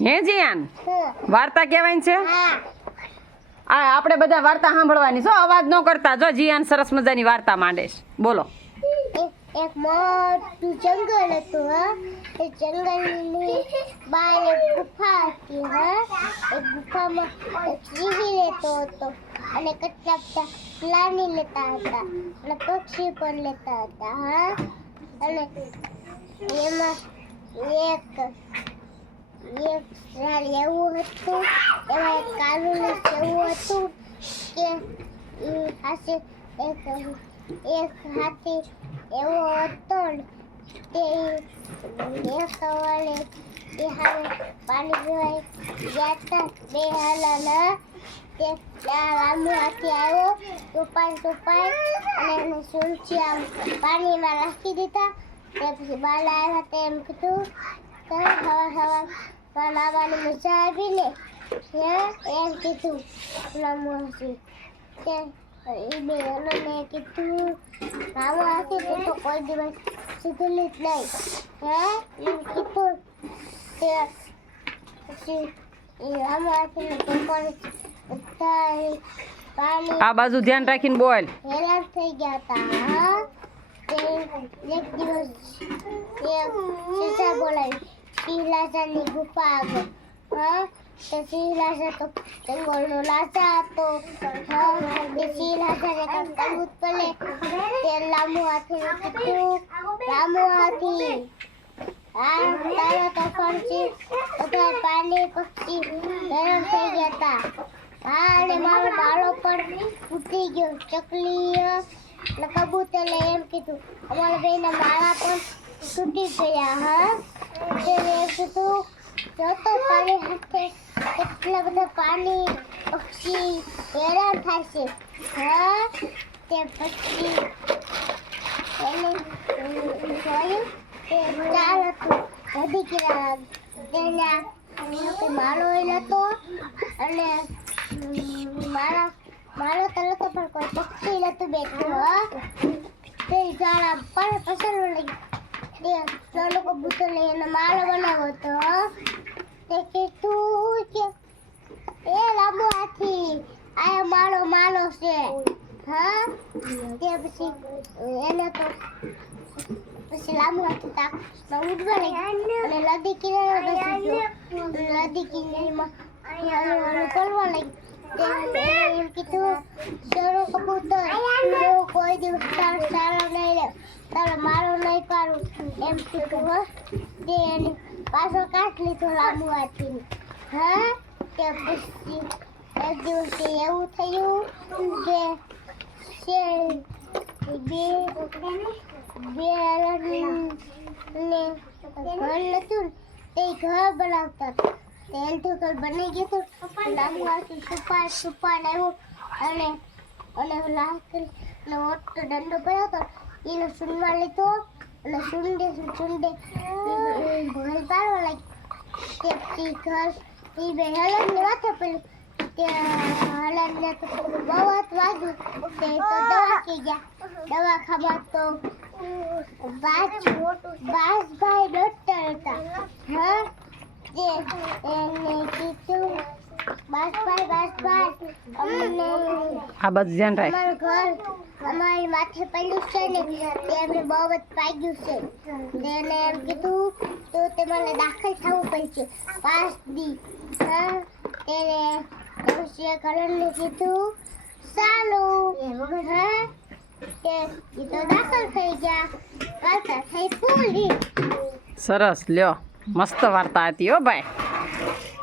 હે જીયાન વાર્તા કહેવાની છે આ આપણે બધા વાર્તા સાંભળવાની છો અવાજ ન કરતા જો જીયાન સરસ મજાની વાર્તા માંડે છે બોલો એક મોટું જંગલ હતું હા એ જંગલની બહાર એક ગુફા હતી હા એ ગુફામાં એક સિંહ રહેતો હતો અને કેટલા બધા પ્રાણી લેતા હતા અને પક્ષી પણ લેતા હતા હા અને એમાં એક ઝાડ એવું હતું એમાં એક કાળું એવું હતું કે હાથે એક હાથી એવો હતો તે એક સવારે એ હવે પાણી પીવાય ગયા હતા બે હાલાના તે રામુ હાથી આવ્યો ટોપાઈ અને એને સૂંચી આમ પાણીમાં રાખી દીધા તે પછી બાલા આવ્યા તે એમ કીધું હવા નાવાની મજા આવી ને એમ કીધું રામુ હાથી તે એ બે મેં કીધું રામુ હાથી તું તો કોઈ દિવસ સુધરી જ નહીં એમ કીધું તે પછી એ રામુ હાથીને પાણી આ બાજુ ધ્યાન રાખીને બોલ હેરાન થઈ ગયા હતા હા તે એક દિવસ એક સીસા બોલાવી સિંહલાજાની ગુફા આગળ હા તે સિંહલાજા તો જંગલનો રાજા હતો હા તે સિંહલાજાને કાંઈક કરવું જ પડે તે રામુ હાથીને કીધું રામુ હાથી આ તારા તોફાનથી બધા પાણી પક્ષી હેરાન થઈ ગયા હતા હા અને મારો ડાળો પણ તૂટી ગયો ચકલી ને કબૂતરે એમ કીધું અમારા બેના માળા પણ તૂટી ગયા હા તેને એમ કીધું જોતો તારી હાથે કેટલા બધા પાણી પક્ષી હેરાન થાય છે હા તે પછી એને જોયું તે ચાલ હતું નદી કિનારે તેના માળો નતો અને મારો તલકો પર કોઈ પક્ષી નતું બેઠું હા તે જારા પર પસંદ લાગી તે લોકો બુતો લઈને માળો બનાવ્યો હતો તે કીધું કે એ રામુ હાથી આ માળો છે હા તે પછી એને તો પછી રામુ હાથી તાક ઉડવા લાગી અને નદી કિનારે નદી કિનારેમાં કરવા લાગી એમ કીધું ચલો કબૂતર કોઈ દિવસ તારો નહીં લે તારો મારો નહીં પાડું એમ કીધું તે એને પાછો કાઢ લીધો રામુ હાથીને હા તે પછી એક દિવસ એવું થયું કે બે ને ઘર નતું તે ઘર બનાવતા તેલ તો ઘર બની ગયું હતું રામુ હાથી સુપાન આવ્યો અને મોટો દંડો પડ્યો હતો એનો સુનવા લીધો અને સુંડે ઘર પાડવા લાગી તે પછી ઘર એ બે હલનને માથે પડ્યું તે હલનને તો બહુ જ વાગ્યું તે તો દવાખી ગયા દવાખામાં તો બાસભાઈ ડોક્ટર હતા હા તે એને કીધું બાસભાઈ અમને આ બધું ધ્યાન રાખ અમારું ઘર અમારી માથે પડ્યું છે ને તેમને બહુ જ પાગ્યું છે તેને એમ કીધું તો તે મને દાખલ થવું પડશે 5 દી હા તેને પછી કલરને કીધું સારું હા તે તો દાખલ થઈ ગયા વાર્તા થઈ પૂરી સરસ લ્યો મસ્ત વાર્તા હતી હો ભાઈ